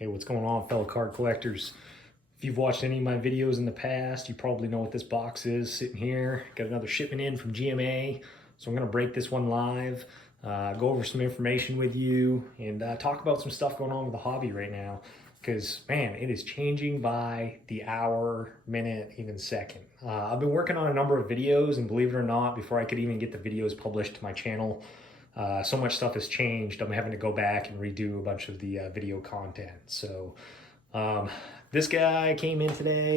Hey, what's going on, fellow card collectors? If you've watched any of my videos in the past, you probably know what this box is sitting here. Got another shipment in from GMA, so I'm gonna break this one live, go over some information with you, and talk about some stuff going on with the hobby right now. Because, man, it is changing by the hour, minute, even second. I've been working on a number of videos, and believe it or not, before I could even get the videos published to my channel, so much stuff has changed. I'm having to go back and redo a bunch of the video content. So this guy came in today,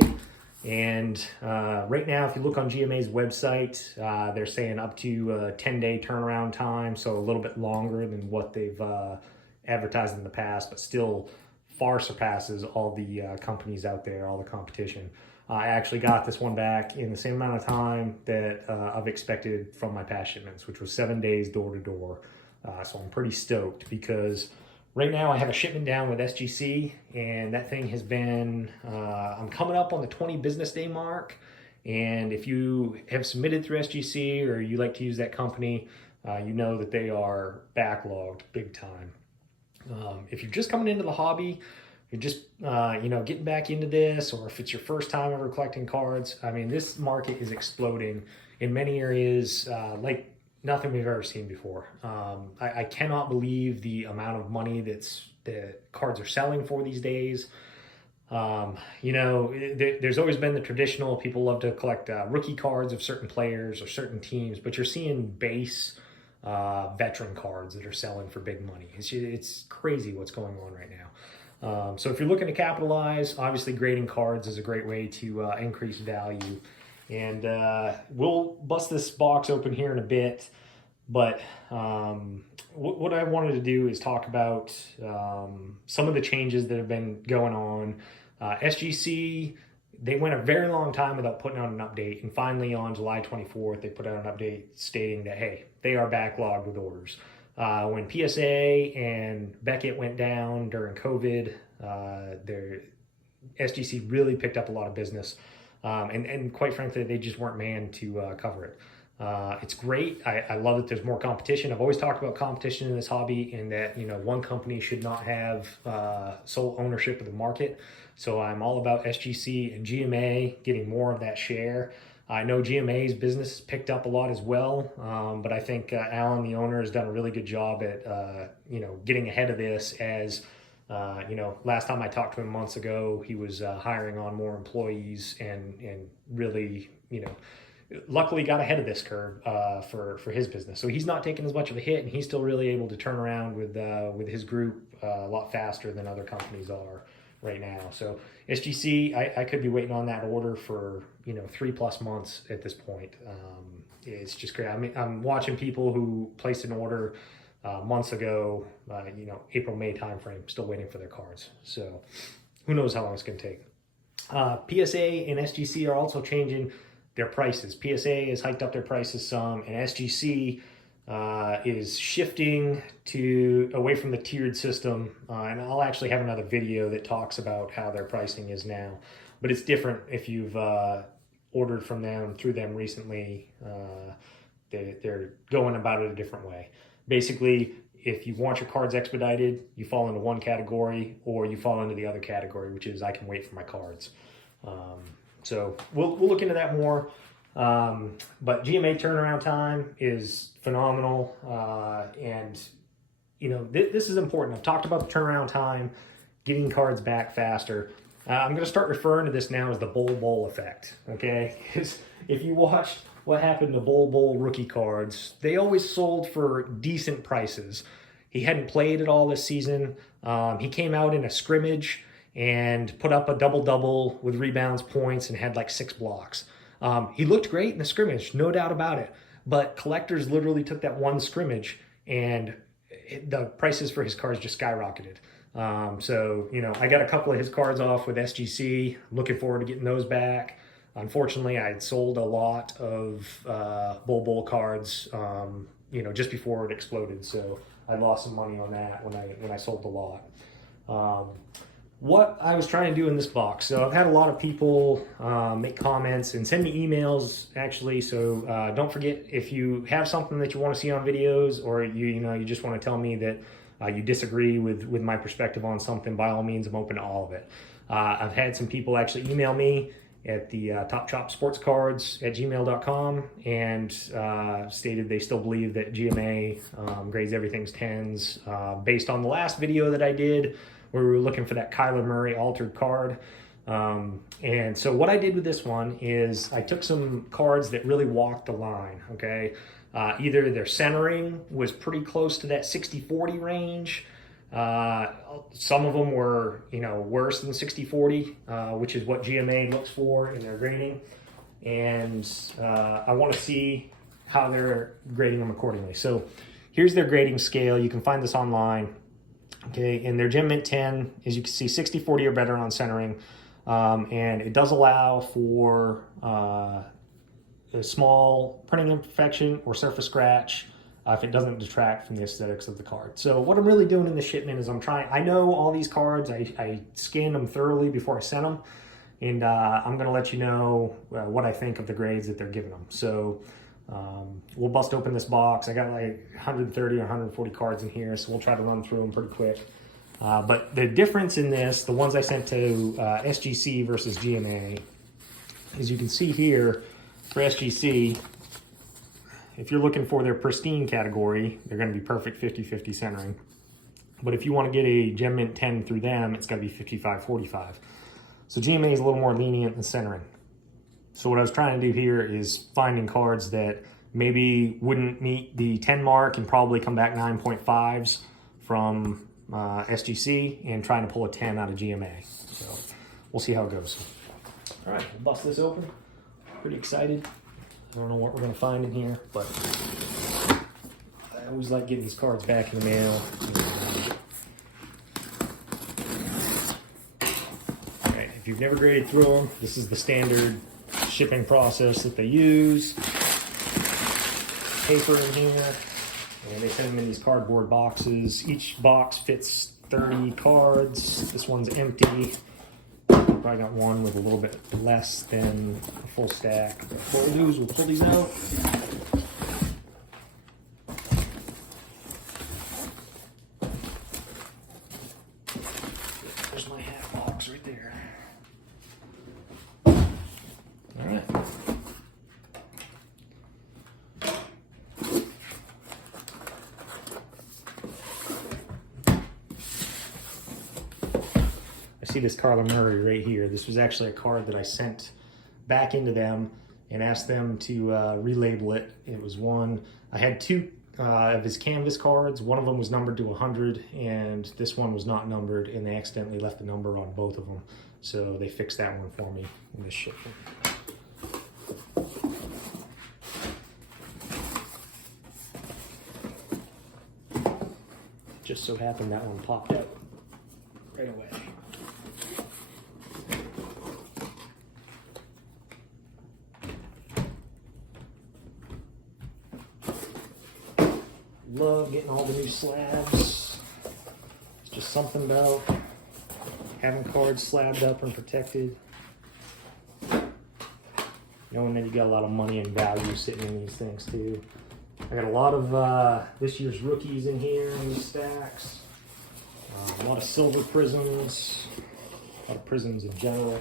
and right now, if you look on GMA's website, they're saying up to a 10-day turnaround time, so a little bit longer than what they've advertised in the past, but still far surpasses all the companies out there, all the competition. I actually got this one back in the same amount of time that I've expected from my past shipments, which was 7 days door to door. So I'm pretty stoked because right now I have a shipment down with SGC, and that thing has been, I'm coming up on the 20 business day mark. And if you have submitted through SGC or you like to use that company, you know that they are backlogged big time. If you're just coming into the hobby, you're just getting back into this, or if it's your first time ever collecting cards, I mean, this market is exploding in many areas like nothing we've ever seen before. I cannot believe the amount of money that cards are selling for these days. There's always been the traditional, people love to collect rookie cards of certain players or certain teams, but you're seeing base veteran cards that are selling for big money. It's crazy what's going on right now. So if you're looking to capitalize, obviously grading cards is a great way to increase value. And we'll bust this box open here in a bit, but what I wanted to do is talk about some of the changes that have been going on. SGC, they went a very long time without putting out an update, and finally on July 24th, they put out an update stating that, hey, they are backlogged with orders. When PSA and Beckett went down during COVID, their SGC really picked up a lot of business, and quite frankly, they just weren't manned to cover it. It's great. I love that there's more competition. I've always talked about competition in this hobby, and that one company should not have sole ownership of the market. So I'm all about SGC and GMA getting more of that share. I know GMA's business has picked up a lot as well, but I think Alan, the owner, has done a really good job at getting ahead of this. As last time I talked to him months ago, he was hiring on more employees and really luckily got ahead of this curve for his business. So he's not taking as much of a hit, and he's still really able to turn around with his group a lot faster than other companies are right now. So SGC, I could be waiting on that order for 3+ months at this point. It's just great. I mean, I'm watching people who placed an order months ago, April, May timeframe, still waiting for their cards. So who knows how long it's going to take. PSA and SGC are also changing their prices. PSA has hiked up their prices some, and SGC is shifting away from the tiered system, and I'll actually have another video that talks about how their pricing is now. But it's different if you've ordered from them, through them recently. They're going about it a different way. Basically, if you want your cards expedited, you fall into one category, or you fall into the other category, which is I can wait for my cards. So we'll look into that more. But GMA turnaround time is phenomenal. And this is important. I've talked about the turnaround time, getting cards back faster. I'm going to start referring to this now as the Bol Bol effect. Okay. Because if you watched what happened to Bol Bol rookie cards, they always sold for decent prices. He hadn't played at all this season. He came out in a scrimmage and put up a double-double with rebounds, points, and had like 6 blocks. He looked great in the scrimmage, no doubt about it. But collectors literally took that one scrimmage, and the prices for his cards just skyrocketed. I got a couple of his cards off with SGC. Looking forward to getting those back. Unfortunately, I had sold a lot of Bol Bol cards, just before it exploded. So I lost some money on that when I sold the lot. What I was trying to do in this box. So I've had a lot of people make comments and send me emails, actually. So don't forget, if you have something that you want to see on videos, or you just want to tell me that you disagree with my perspective on something, by all means, I'm open to all of it. I've had some people actually email me at the topchopsportscards@gmail.com and stated they still believe that GMA grades everything's 10s based on the last video that I did where we were looking for that Kyler Murray altered card. And so what I did with this one is I took some cards that really walked the line, okay? Either their centering was pretty close to that 60-40 range. Some of them were, worse than 60-40, which is what GMA looks for in their grading. And I want to see how they're grading them accordingly. So here's their grading scale. You can find this online. Okay, and their Gem Mint 10, as you can see, 60-40 or better on centering. And it does allow for a small printing imperfection or surface scratch if it doesn't detract from the aesthetics of the card. So what I'm really doing in the shipment is I know all these cards, I scanned them thoroughly before I sent them, and I'm gonna let you know what I think of the grades that they're giving them. So we'll bust open this box. I got like 130 or 140 cards in here, so we'll try to run through them pretty quick. But the difference in this, the ones I sent to SGC versus GMA, as you can see here, for SGC, if you're looking for their pristine category, they're going to be perfect 50-50 centering. But if you want to get a Gem Mint 10 through them, it's got to be 55-45. So GMA is a little more lenient in centering. So what I was trying to do here is finding cards that maybe wouldn't meet the 10 mark and probably come back 9.5s from SGC and trying to pull a 10 out of GMA. So we'll see how it goes. All right, we'll bust this open. Pretty excited. I don't know what we're going to find in here, but I always like getting these cards back in the mail. All right, if you've never graded through them, this is the standard shipping process that they use. Paper in here, and they send them in these cardboard boxes. Each box fits 30 cards. This one's empty. Probably got one with a little bit less than a full stack. What we'll do is we'll pull these out. There's my half box right there. All right. See this Kyler Murray right here. This was actually a card that I sent back into them and asked them to relabel it. It was one, I had two of his canvas cards. One of them was numbered to 100 and this one was not numbered, and they accidentally left the number on both of them. So they fixed that one for me in this shipment. Just so happened that one popped out right away. Love getting all the new slabs. It's just something about having cards slabbed up and protected. Knowing that you got a lot of money and value sitting in these things too. I got a lot of this year's rookies in here in these stacks. A lot of silver prisms. A lot of prisms in general.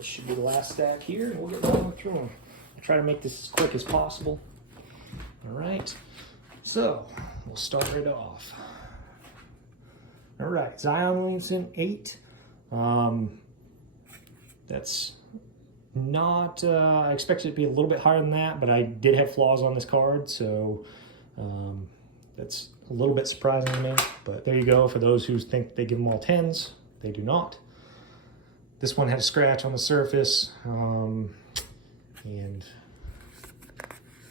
Should be the last stack here, and we'll get rolling through them. I'll try to make this as quick as possible. All right, so we'll start right off. All right, Zion Williamson 8. That's not, I expected it to be a little bit higher than that, but I did have flaws on this card, so that's a little bit surprising to me. But there you go, for those who think they give them all 10s, they do not. This one had a scratch on the surface, and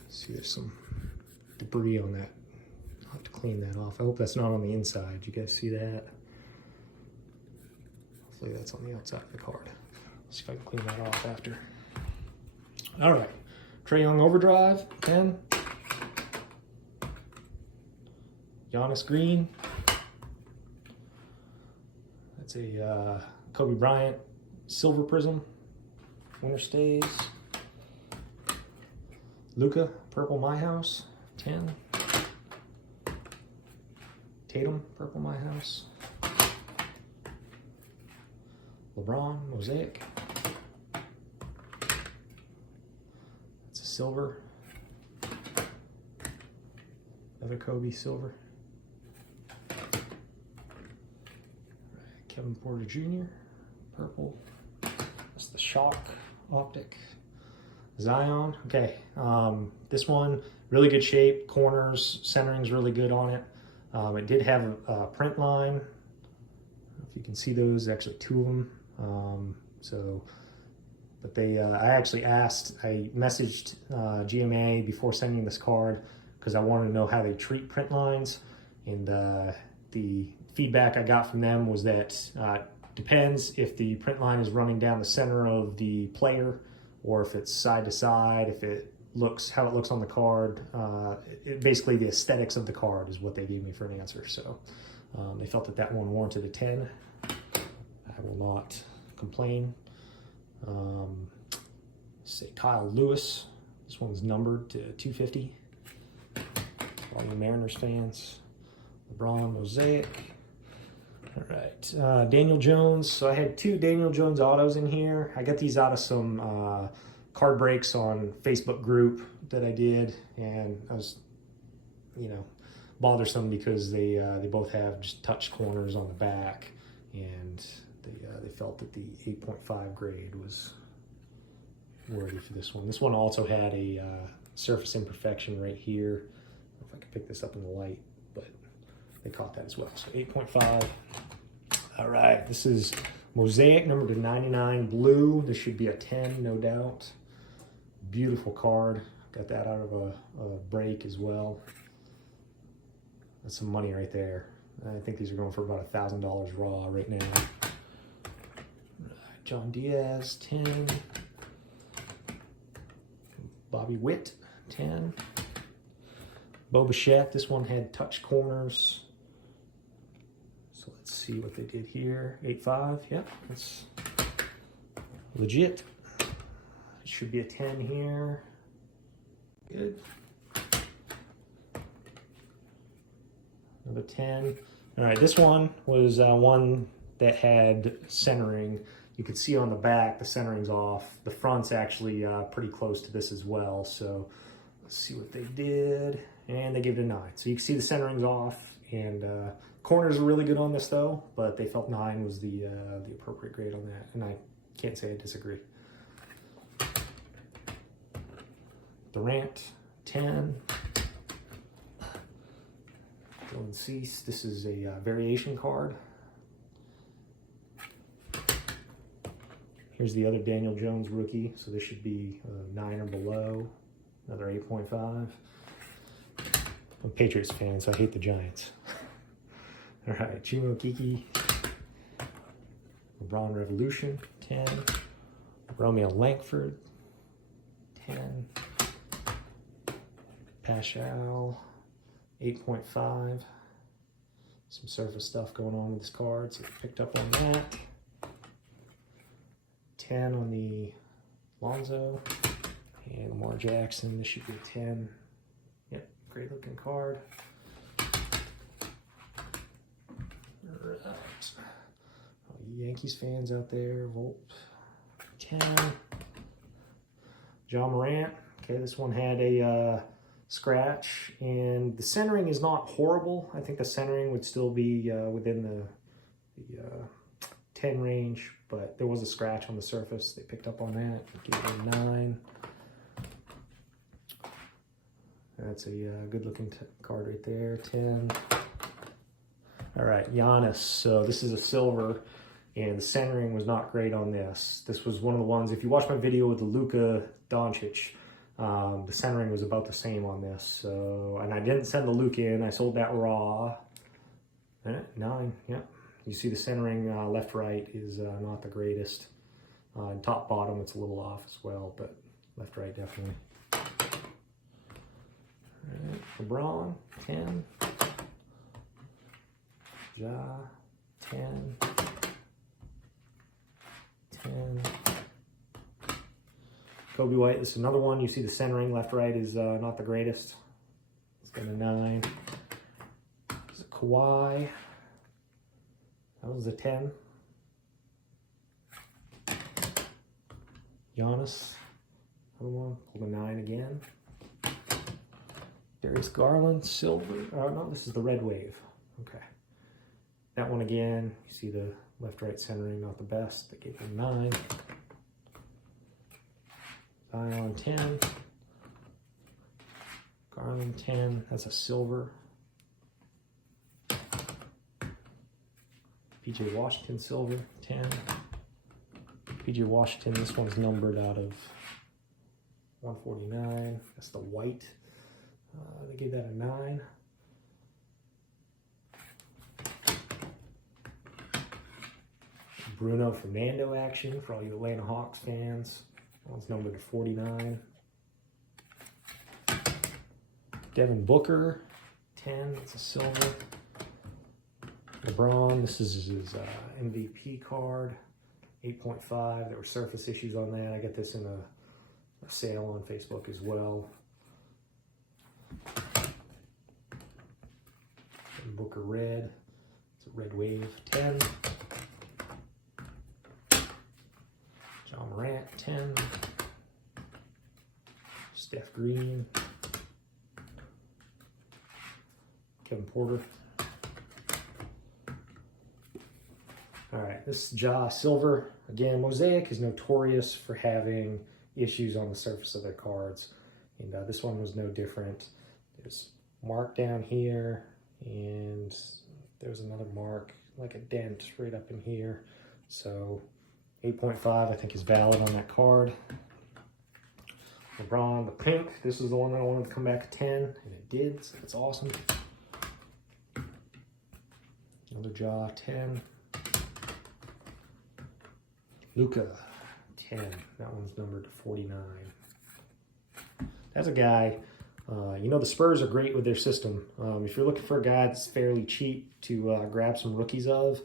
see there's some debris on that. I'll have to clean that off. I hope that's not on the inside. You guys see that? Hopefully that's on the outside of the card. See if I can clean that off after. All right, Trae Young Overdrive 10. Giannis Green. That's a Kobe Bryant Silver Prism, Winter Stays. Luka Purple My House, 10. Tatum Purple My House. LeBron Mosaic. It's a silver. Another Kobe silver. Kevin Porter Jr. Purple. That's the Shock Optic. Zion. Okay. This one, really good shape. Corners, centering's really good on it. It did have a print line. I don't know if you can see those, actually 2 of them. But they, I messaged GMA before sending this card because I wanted to know how they treat print lines. And the feedback I got from them was that depends if the print line is running down the center of the player or if it's side to side, if it looks, how it looks on the card. Basically the aesthetics of the card is what they gave me for an answer. So they felt that that one warranted a 10. I will not complain. Say Kyle Lewis. This one's numbered to 250. All you Mariners fans. LeBron Mosaic. All right, Daniel Jones. So I had 2 Daniel Jones autos in here. I got these out of some card breaks on Facebook group that I did, and I was, bothersome because they both have just touch corners on the back, and they felt that the 8.5 grade was worthy for this one. This one also had a surface imperfection right here. I don't know if I can pick this up in the light, but they caught that as well. So 8.5. All right, this is Mosaic, number to 99, blue. This should be a 10, no doubt. Beautiful card. Got that out of a break as well. That's some money right there. I think these are going for about $1,000 raw right now. John Diaz, 10. Bobby Witt, 10. Bo Bichette, this one had touch corners. So let's see what they did here. 8.5, yep, that's legit. It should be a 10 here. Good. Another 10. All right, this one was one that had centering. You can see on the back, the centering's off. The front's actually pretty close to this as well. So let's see what they did. And they gave it a 9. So you can see the centering's off. And corners are really good on this though, but they felt 9 was the appropriate grade on that. And I can't say I disagree. Durant, 10. Dylan Cease, this is a variation card. Here's the other Daniel Jones rookie, so this should be 9 or below. Another 8.5. I'm a Patriots fan, so I hate the Giants. All right, Chimo Kiki. LeBron Revolution, 10. Romeo Langford, 10. Paschal, 8.5. Some surface stuff going on with this card, so picked up on that. 10 on the Lonzo. And Lamar Jackson, this should be a 10. Yep, great looking card. All right. All you Yankees fans out there, Volt, 10. John Morant. Okay, this one had a scratch, and the centering is not horrible. I think the centering would still be within the 10 range, but there was a scratch on the surface. They picked up on that. Gave it a 9. That's a good looking card right there. 10. All right, Giannis. So this is a silver, and the centering was not great on this. This was one of the ones, if you watch my video with the Luka Doncic, the centering was about the same on this. So, and I didn't send the Luka in. I sold that raw. 9, yep. You see the centering left, right is not the greatest. Top, bottom, it's a little off as well, but left, right, definitely. All right, LeBron, 10. Ja, 10. 10. Kobe White, this is another one. You see the centering left, right is not the greatest. It's got a 9. This is a Kawhi. That was a 10. Giannis, another one, pulled a 9 again. Darius Garland, silver. Oh no, this is the red wave. Okay. That one again, you see the left-right centering, not the best. They gave him 9. Zion 10. Garland 10. That's a silver. PJ Washington silver 10. PJ Washington, this one's numbered out of 149. That's the white. They gave that a 9. Bruno Fernando action for all you Atlanta Hawks fans. That one's numbered to 49. Devin Booker, 10. That's a silver. LeBron, this is his MVP card. 8.5. There were surface issues on that. I got this in a sale on Facebook as well. Booker red. It's a red wave. 10. John Morant 10. Steph Green. Kevin Porter. All right, this is Ja silver. Again, Mosaic is notorious for having issues on the surface of their cards. And this one was no different. There's mark down here, and there's another mark, like a dent right up in here. So 8.5 I think is valid on that card. LeBron, the pink. This is the one that I wanted to come back at 10, and it did, so that's awesome. Another Ja 10. Luka 10. That one's numbered to 49. That's a guy, you know, the Spurs are great with their system. If you're looking for a guy that's fairly cheap to grab some rookies of,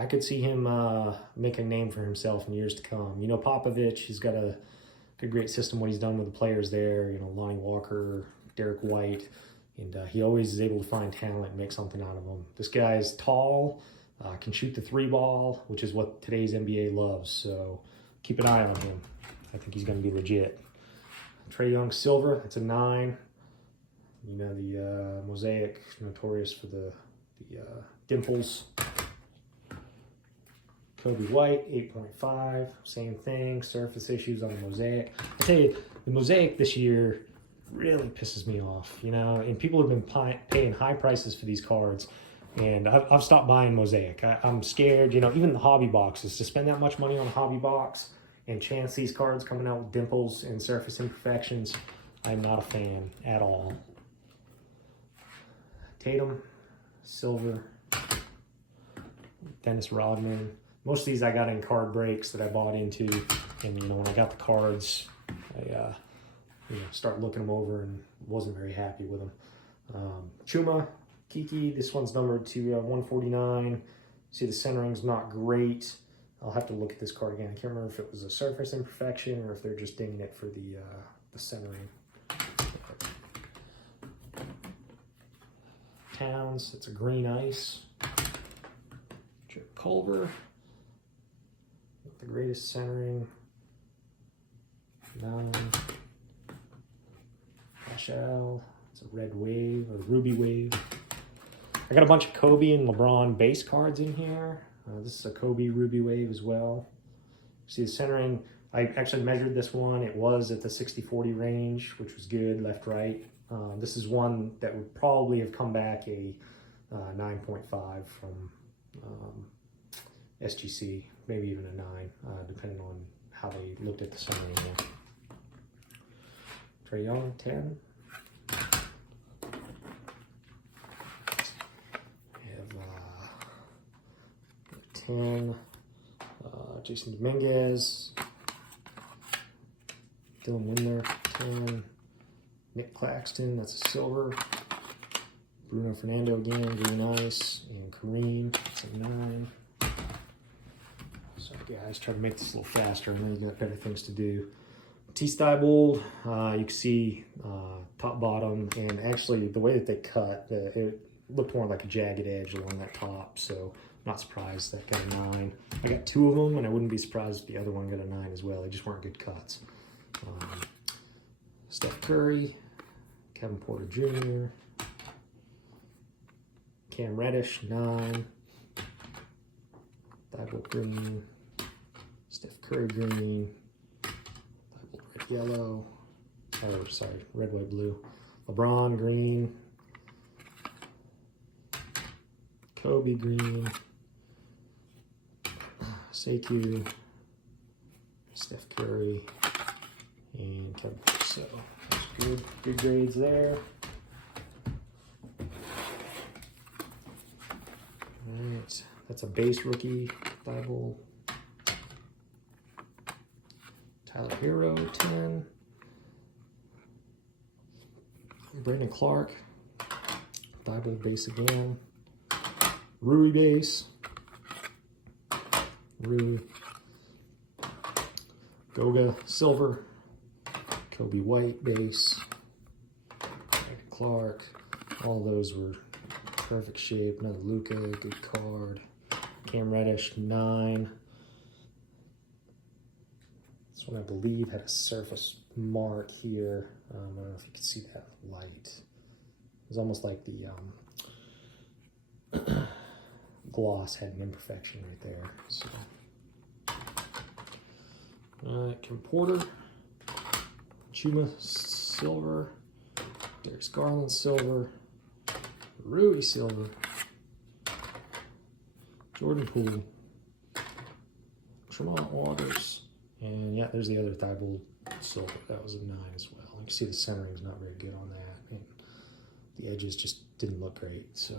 I could see him make a name for himself in years to come. You know, Popovich, he's got a great system, what he's done with the players there. You know, Lonnie Walker, Derek White, and he always is able to find talent and make something out of them. This guy is tall, can shoot the 3 ball, which is what today's NBA loves. So keep an eye on him. I think he's going to be legit. Trae Young silver, that's a 9. You know, the Mosaic, notorious for the dimples. Kobe White, 8.5, same thing, surface issues on the Mosaic. I tell you, the Mosaic this year really pisses me off, you know, and people have been paying high prices for these cards, and I've stopped buying Mosaic. I'm scared, you know, even the hobby boxes, to spend that much money on a hobby box and chance these cards coming out with dimples and surface imperfections, I'm not a fan at all. Tatum, silver. Dennis Rodman. Most of these I got in card breaks that I bought into, and you know, when I got the cards, I you know, start looking them over and wasn't very happy with them. Chuma, Kiki, this one's numbered to 149. See, the centering's not great. I'll have to look at this card again. I can't remember if it was a surface imperfection or if they're just dinging it for the centering. Towns, it's a green ice. Chip Culver, the greatest centering. 9. Paschal, it's a red wave, or ruby wave. I got a bunch of Kobe and LeBron base cards in here. This is a Kobe ruby wave as well. See the centering, I actually measured this one. It was at the 60-40 range, which was good, left, right. This is one that would probably have come back a 9.5 from SGC, maybe even a 9, depending on how they looked at the centering here. Trae Young, 10. We have 10. Jason Dominguez. Dylan Windler, 10. Nick Claxton, that's a silver. Bruno Fernando again, green ice. And Kareem, that's a 9. So guys. Try to make this a little faster. I know you got better things to do. T-Style, you can see top, bottom, and actually the way that they cut, it looked more like a jagged edge along that top, so not surprised that got a 9. I got 2 of them, and I wouldn't be surprised if the other one got a 9 as well. They just weren't good cuts. Steph Curry, Kevin Porter Jr., Cam Reddish, 9. Bol green, Steph Curry green, Bol red yellow, oh sorry, red white blue, LeBron green, Kobe green, Sekou, Steph Curry, and Kevin. So good grades there. All right. That's a base rookie, Bol. Tyler Hero, 10. Brandon Clark, Bol base again. Rui base. Rui. Goga silver. Kobe white base. Brandon Clark. All those were perfect shape. Another Luka, good card. Cam Reddish, 9. This one I believe had a surface mark here. I don't know if you can see that light. It was almost like the gloss had an imperfection right there. So, Kim Porter, Chuma silver, Darius Garland silver, Rui silver, Jordan Poole, Tremont Waters, and yeah, there's the other Bol silver. That was a 9 as well. You can see the centering is not very good on that, and the edges just didn't look great. So,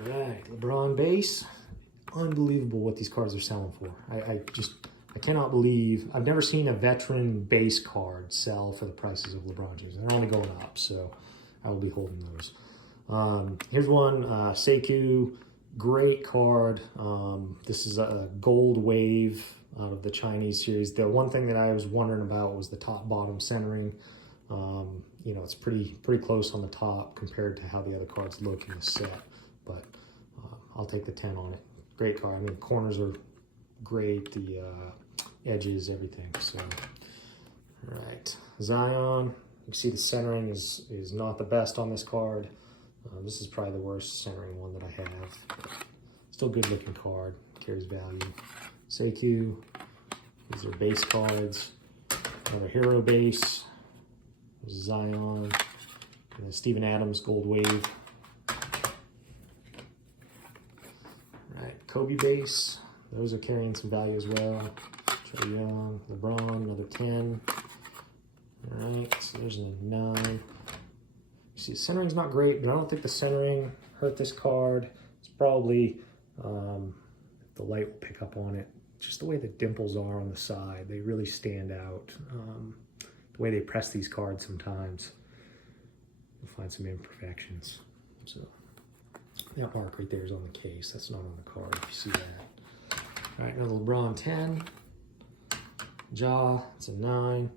all right, LeBron base. Unbelievable what these cards are selling for. I cannot believe, I've never seen a veteran base card sell for the prices of LeBron James. They're only going up, so I will be holding those. Here's one, Sekou, great card. This is a gold wave out of the Chinese series. The one thing that I was wondering about was the top bottom centering. You know, it's pretty close on the top compared to how the other cards look in the set, but I'll take the 10 on it. Great card. I mean, corners are great, the edges, everything. So, all right, Zion. You can see the centering is not the best on this card. This is probably the worst centering one that I have. Still good looking card, carries value. Sekou. These are base cards. Another Hero base. Zion. And then Steven Adams gold wave. All right, Kobe base. Those are carrying some value as well. Trae Young, LeBron, another 10. All right, so there's a 9. You see, the centering's not great, but I don't think the centering hurt this card. It's probably, the light will pick up on it, just the way the dimples are on the side. They really stand out. The way they press these cards sometimes, you'll find some imperfections. So that mark right there is on the case. That's not on the card, if you see that. All right, another LeBron 10. Ja, it's a 9.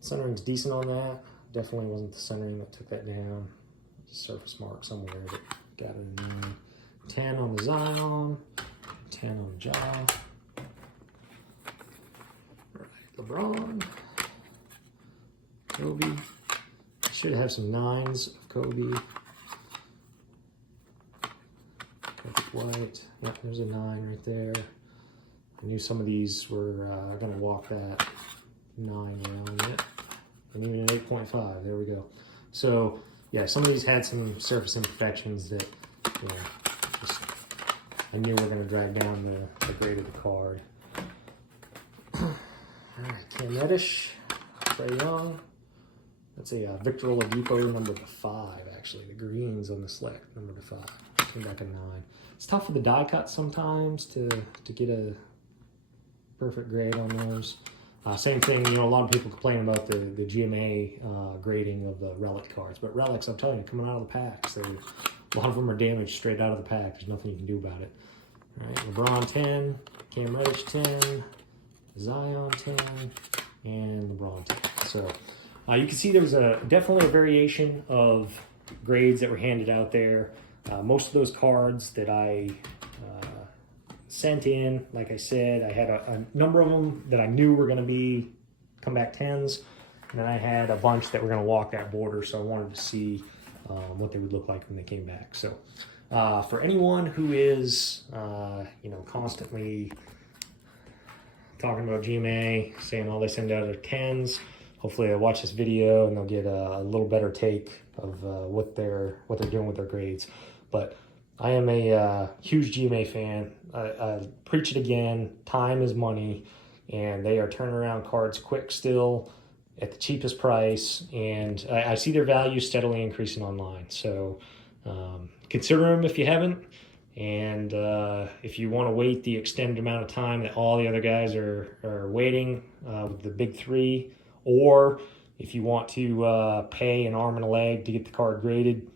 Centering's decent on that. Definitely wasn't the centering that took that down. There's a surface mark somewhere that got it a 9. 10 on the Zion. 10 on Ja. All right, LeBron. Kobe. Should have some 9s of Kobe. Perfect white. Yeah, there's a 9 right there. I knew some of these were going to walk that 9 around it. And even an 8.5, there we go. So, yeah, some of these had some surface imperfections that, you know, just, I knew were going to drag down the grade of the card. All right, Cam Reddish, Trae Young. That's a Victor Oladipo number 5, actually. The greens on the select, number 5. Came back a 9. It's tough for the die cut sometimes to get a perfect grade on those. Same thing, you know, a lot of people complain about the GMA grading of the relic cards, but relics, I'm telling you, coming out of the packs, a lot of them are damaged straight out of the pack. There's nothing you can do about it. All right, LeBron 10, Cam Reddish 10, Zion 10, and LeBron 10. So you can see there was definitely a variation of grades that were handed out there. Most of those cards that I sent in, like I said, I had a number of them that I knew were going to be comeback 10s, and then I had a bunch that were going to walk that border, so I wanted to see what they would look like when they came back. So for anyone who is, you know, constantly talking about GMA, saying all they send out are 10s, hopefully they'll watch this video and they'll get a little better take of what they're doing with their grades. But I am a huge GMA fan. I preach it again. Time is money, and they are turning around cards quick still at the cheapest price, and I see their value steadily increasing online. So consider them if you haven't, and if you want to wait the extended amount of time that all the other guys are waiting with the big three, or if you want to pay an arm and a leg to get the card graded,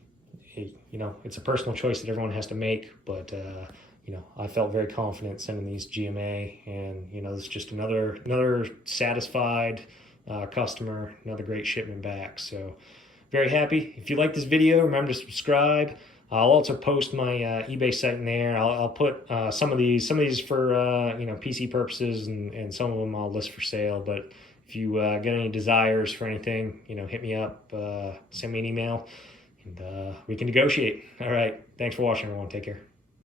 you know, it's a personal choice that everyone has to make, but you know, I felt very confident sending these GMA, and you know, it's just another satisfied customer, another great shipment back. So very happy. If you like this video, remember to subscribe. I'll also post my eBay site in there. I'll put some of these for you know, PC purposes, and some of them I'll list for sale. But if you got any desires for anything, you know, hit me up, send me an email, and we can negotiate. All right. Thanks for watching, everyone. Take care.